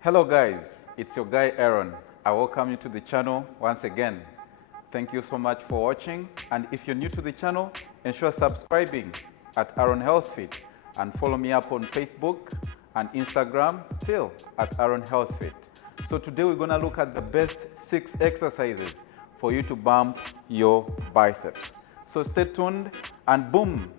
Hello guys, it's your guy Aaron. I welcome you to the channel once again. Thank you so much for watching, and if you're new to the channel, ensure subscribing at Aaron Health Fit and follow me up on Facebook and Instagram still at Aaron Health Fit. So today we're going to look at the best 6 exercises for you to bump your biceps. So stay tuned and boom!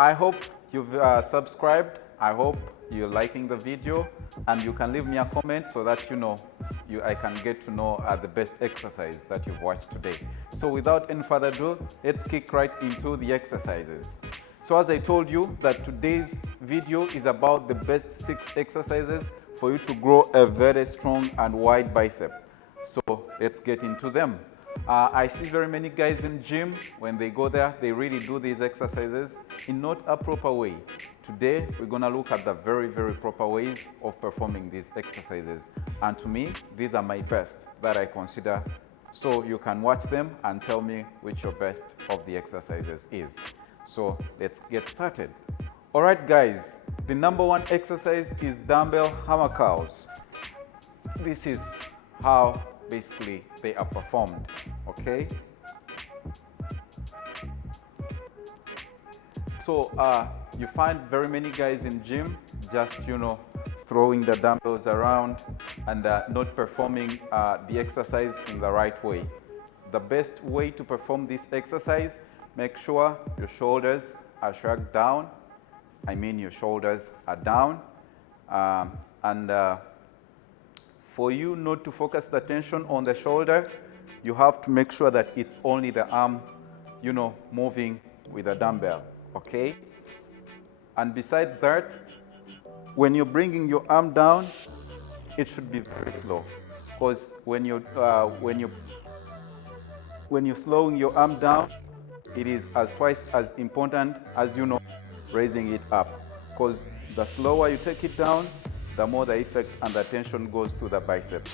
I hope you've subscribed. I hope you're liking the video, and you can leave me a comment so that I can get to know the best exercise that you've watched today. So without any further ado, let's kick right into the exercises. So as I told you that today's video is about the best 6 exercises for you to grow a very strong and wide bicep. So let's get into them. I see very many guys in gym, when they go there, they really do these exercises in not a proper way. Today, we're going to look at the very proper ways of performing these exercises. And to me, these are my best that I consider. So you can watch them and tell me which your best of the exercises is. So let's get started. All right, guys, the number 1 exercise is dumbbell hammer curls. This is how basically they are performed, okay? So you find very many guys in gym just throwing the dumbbells around and not performing the exercise in the right way. The best way to perform this exercise, make sure your shoulders are shrugged down. I mean your shoulders are down, for you not to focus the tension on the shoulder, you have to make sure that it's only the arm, moving with the dumbbell, okay? And besides that, when you're bringing your arm down, it should be very slow, because when you're slowing your arm down, it is twice as important as raising it up, because the slower you take it down, the more the effect and the tension goes to the biceps.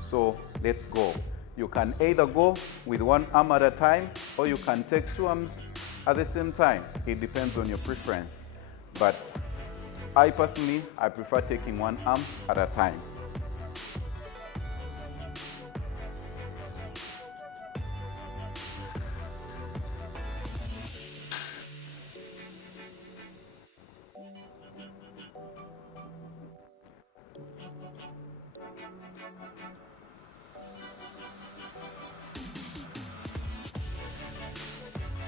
So let's go. You can either go with one arm at a time, or you can take 2 arms at the same time. It depends on your preference. But I personally, I prefer taking 1 arm at a time.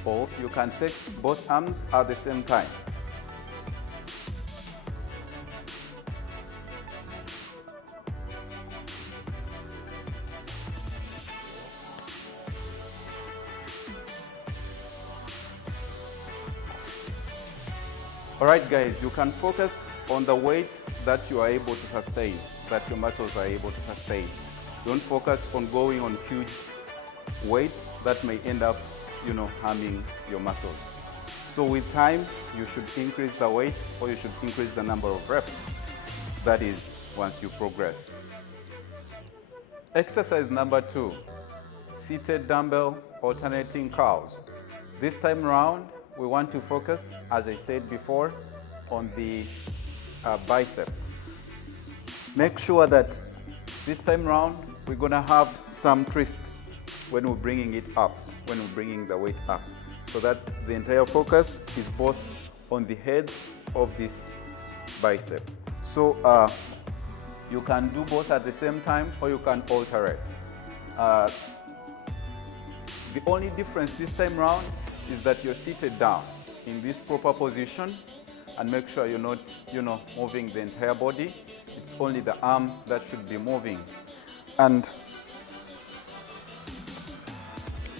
Or you can take both arms at the same time. Alright guys, you can focus on the weight that you are able to sustain, that your muscles are able to sustain. Don't focus on going on huge weight that may end up harming your muscles. So with time, you should increase the weight, or you should increase the number of reps. That is, once you progress. Exercise number 2, seated dumbbell alternating curls. This time around, we want to focus, as I said before, on the bicep. Make sure that this time around, we're going to have some twist when we're bringing it up, when we're bringing the weight up, so that the entire focus is both on the head of this bicep. So you can do both at the same time, or you can alternate. The only difference this time around is that you're seated down in this proper position, and make sure you're not moving the entire body. It's only the arm that should be moving. And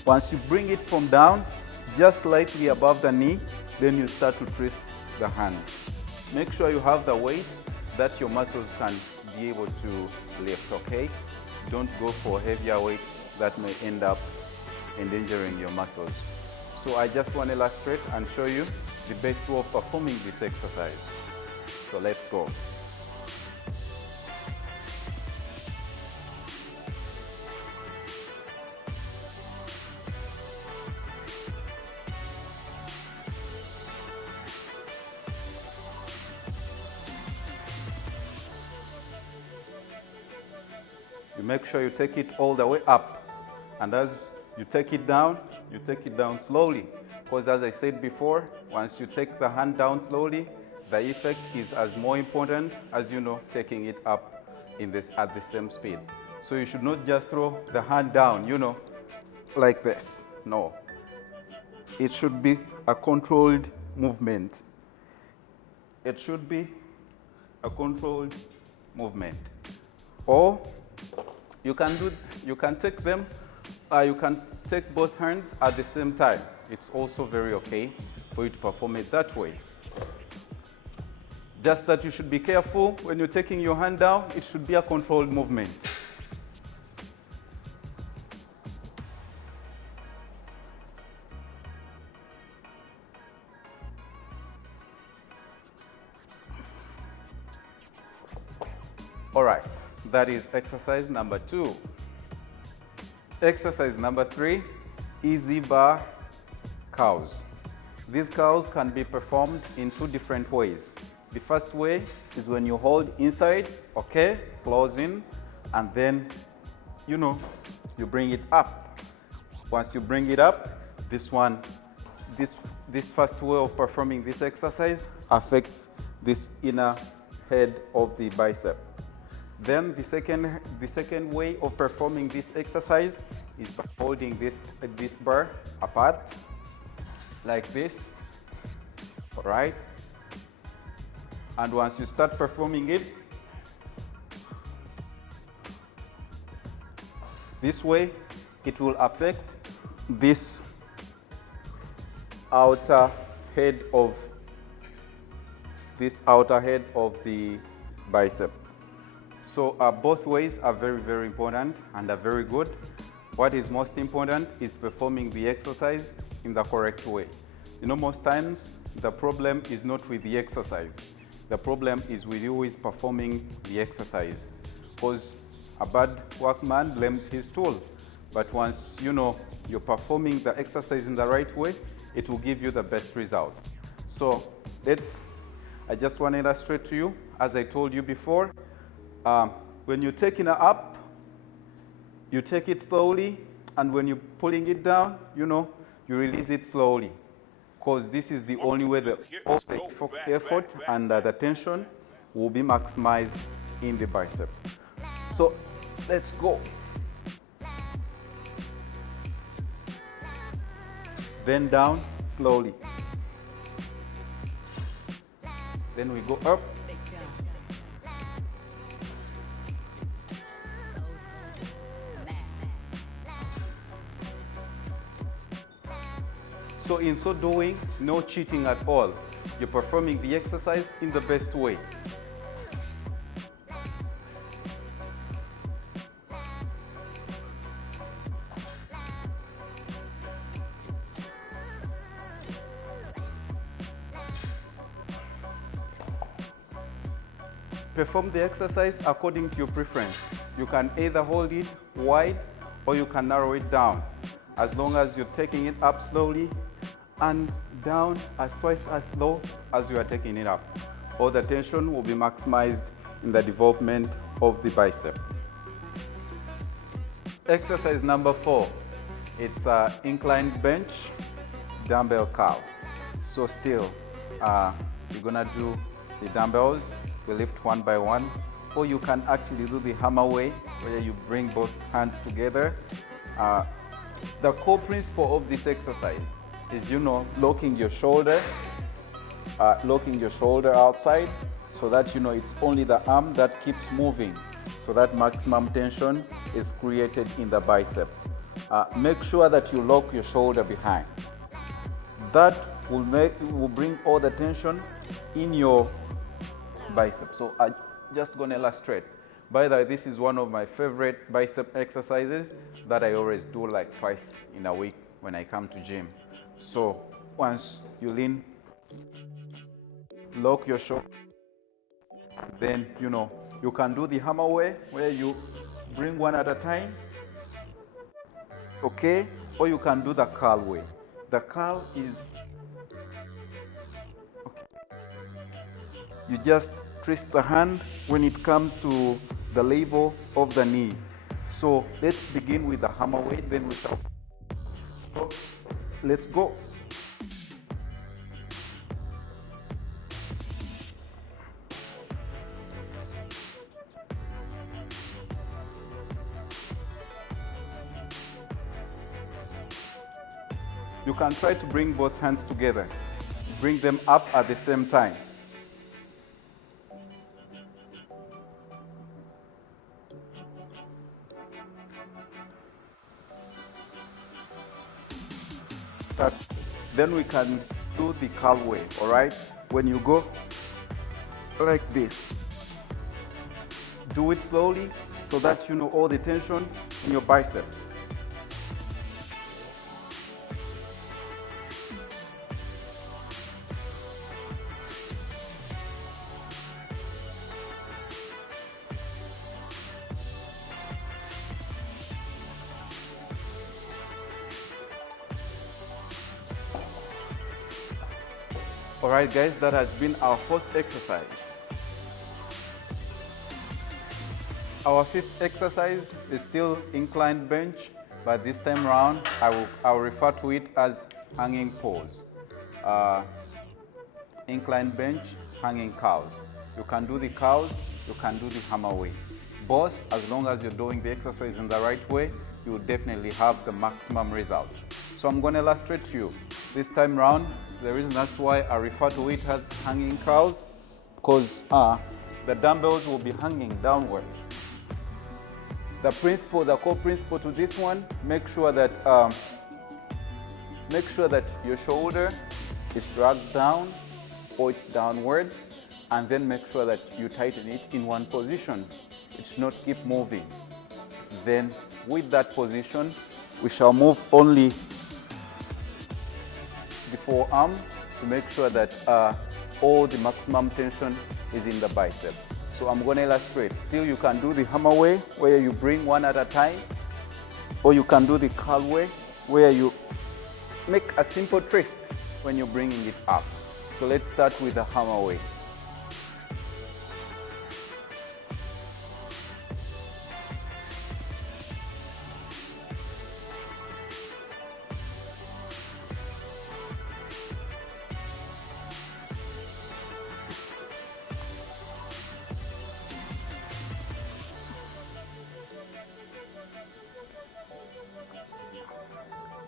once you bring it from down, just slightly above the knee, then you start to twist the hand. Make sure you have the weight that your muscles can be able to lift, okay? Don't go for heavier weight that may end up endangering your muscles. So I just want to illustrate and show you the best way of performing this exercise. So let's go. you make sure you take it all the way up. And as you take it down slowly. Because as I said before, once you take the hand down slowly, the effect is as more important as taking it up at the same speed. So you should not just throw the hand down, like this. No. It should be a controlled movement. It should be a controlled movement. Or you can take both hands at the same time. It's also very okay for you to perform it that way. Just that you should be careful when you're taking your hand down, it should be a controlled movement. All right, that is exercise number 2. Exercise number 3, easy bar curls. These curls can be performed in 2 different ways. The first way is when you hold inside, okay, close in, and then, you bring it up. Once you bring it up, this first way of performing this exercise affects this inner head of the bicep. Then the second way of performing this exercise is by holding this bar apart, like this, all right? And once you start performing it, this way, it will affect this outer head of the bicep. So both ways are very, very important and are very good. What is most important is performing the exercise in the correct way. Most times the problem is not with the exercise. The problem is with you who is performing the exercise. Because a bad workman blames his tool. But once you're performing the exercise in the right way, it will give you the best results. So I just want to illustrate to you, as I told you before, when you're taking it up, you take it slowly, and when you're pulling it down, you release it slowly. Because this is the only way the effort and the tension will be maximized in the bicep. So let's go. Then down slowly. Then we go up. So in so doing, no cheating at all. You're performing the exercise in the best way. Perform the exercise according to your preference. You can either hold it wide or you can narrow it down. As long as you're taking it up slowly and down as twice as slow as you are taking it up. All the tension will be maximized in the development of the bicep. Exercise number 4, it's an incline bench dumbbell curl. So still, you're gonna do the dumbbells, we lift one by one, or you can actually do the hammer way, where you bring both hands together. The core principle of this exercise is, locking your shoulder outside, so that it's only the arm that keeps moving, so that maximum tension is created in the bicep. Make sure that you lock your shoulder behind. That will bring all the tension in your bicep. So I'm just going to illustrate. By the way, this is one of my favorite bicep exercises that I always do like twice in a week when I come to gym. So once you lean, lock your shoulder, then you can do the hammer way, where you bring one at a time, okay? Or you can do the curl way. The curl is, okay, you just twist the hand when it comes to the level of the knee. So let's begin with the hammer weight, then we start. So let's go. You can try to bring both hands together. Bring them up at the same time. Then we can do the curl way, all right? When you go like this, do it slowly so that you know all the tension in your biceps. Alright guys, that has been our first exercise. Our fifth exercise is still incline bench, but this time around I will refer to it as hanging pose. Incline bench, hanging cows. You can do the cows, you can do the hammer weight. Both, as long as you're doing the exercise in the right way, you will definitely have the maximum results. So I'm going to illustrate to you. This time around, the reason that's why I refer to it as hanging cows, because the dumbbells will be hanging downwards. The core principle to this one, make sure that your shoulder is dragged down or it's downwards, and then make sure that you tighten it in one position. It should not keep moving. Then with that position, we shall move only the forearm to make sure that all the maximum tension is in the bicep. So I'm going to illustrate. Still, you can do the hammer way where you bring one at a time, or you can do the curl way where you make a simple twist when you're bringing it up. So let's start with the hammer way.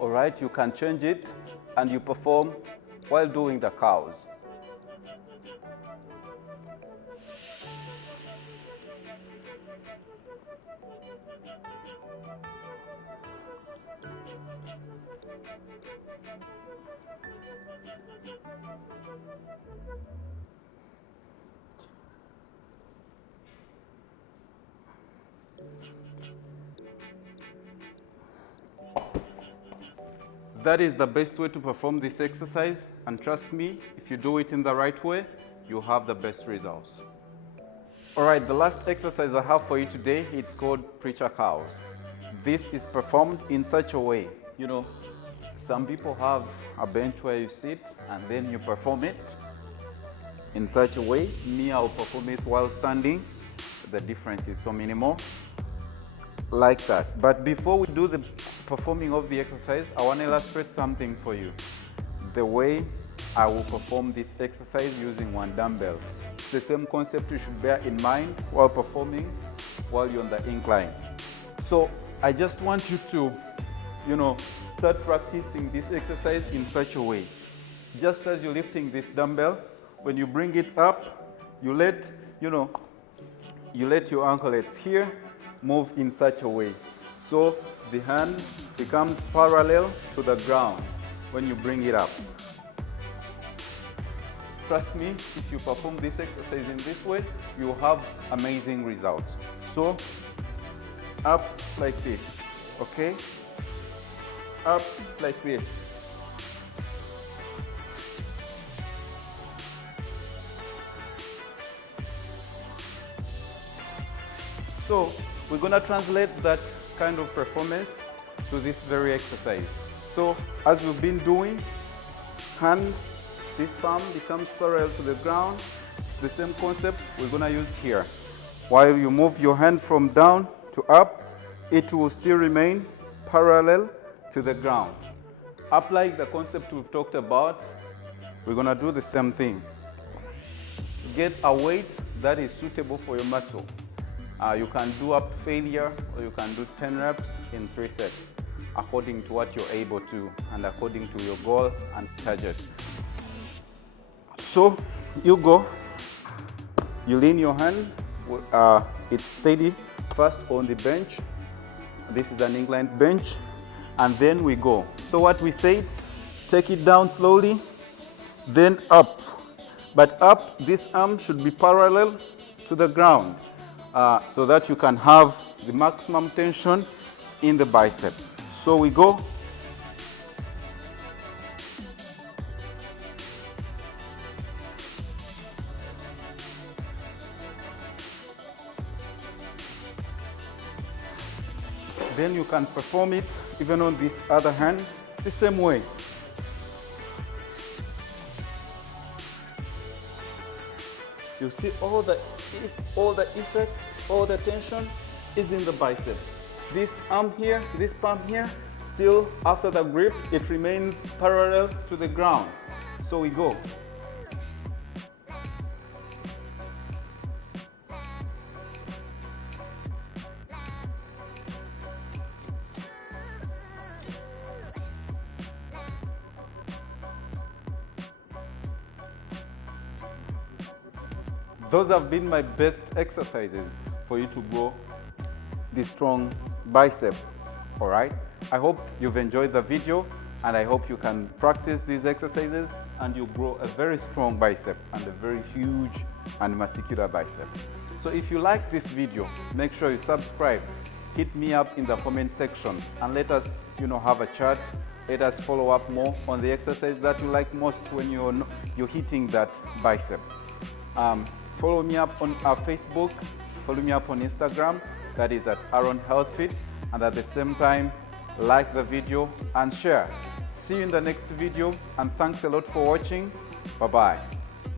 All right, you can change it and you perform while doing the cows. That is the best way to perform this exercise, and trust me, if you do it in the right way, you'll have the best results. All right, the last exercise I have for you today, it's called preacher cows. This is performed in such a way, you know, some people have a bench where you sit and then you perform it in such a way. Me, I'll perform it while standing. The difference is so minimal. Like that. But before we do the performing of the exercise, I want to illustrate something for you. The way I will perform this exercise using one dumbbell. It's the same concept you should bear in mind while performing while you're on the incline. So I just want you to, start practicing this exercise in such a way. Just as you're lifting this dumbbell, when you bring it up, you let your anklets here move in such a way. So the hand becomes parallel to the ground when you bring it up. Trust me, if you perform this exercise in this way, you'll have amazing results. So up like this, okay? Up like this. So we're going to translate that kind of performance to this very exercise. So as we've been doing, this palm becomes parallel to the ground. The same concept we're going to use here. While you move your hand from down to up, it will still remain parallel to the ground. Apply the concept we've talked about. We're gonna do the same thing. Get a weight that is suitable for your muscle. You can do up failure, or you can do 10 reps in 3 sets, according to what you're able to and according to your goal and target. So you go, you lean your hand, it's steady first on the bench. This is an incline bench, and then we go. So what we say, take it down slowly, then up. But up, this arm should be parallel to the ground, so that you can have the maximum tension in the bicep. So we go. Then you can perform it even on this other hand the same way. You see all the effect, all the tension is in the bicep. This arm here, this palm here, still after the grip, it remains parallel to the ground. So we go. Those have been my best exercises for you to grow the strong bicep, all right? I hope you've enjoyed the video, and I hope you can practice these exercises and you grow a very strong bicep and a very huge and muscular bicep. So if you like this video, make sure you subscribe. Hit me up in the comment section and let us, have a chat. Let us follow up more on the exercise that you like most when you're hitting that bicep. Follow me up on Facebook, follow me up on Instagram, that is at Aaron Health Fit, and at the same time, like the video and share. See you in the next video, and thanks a lot for watching. Bye-bye.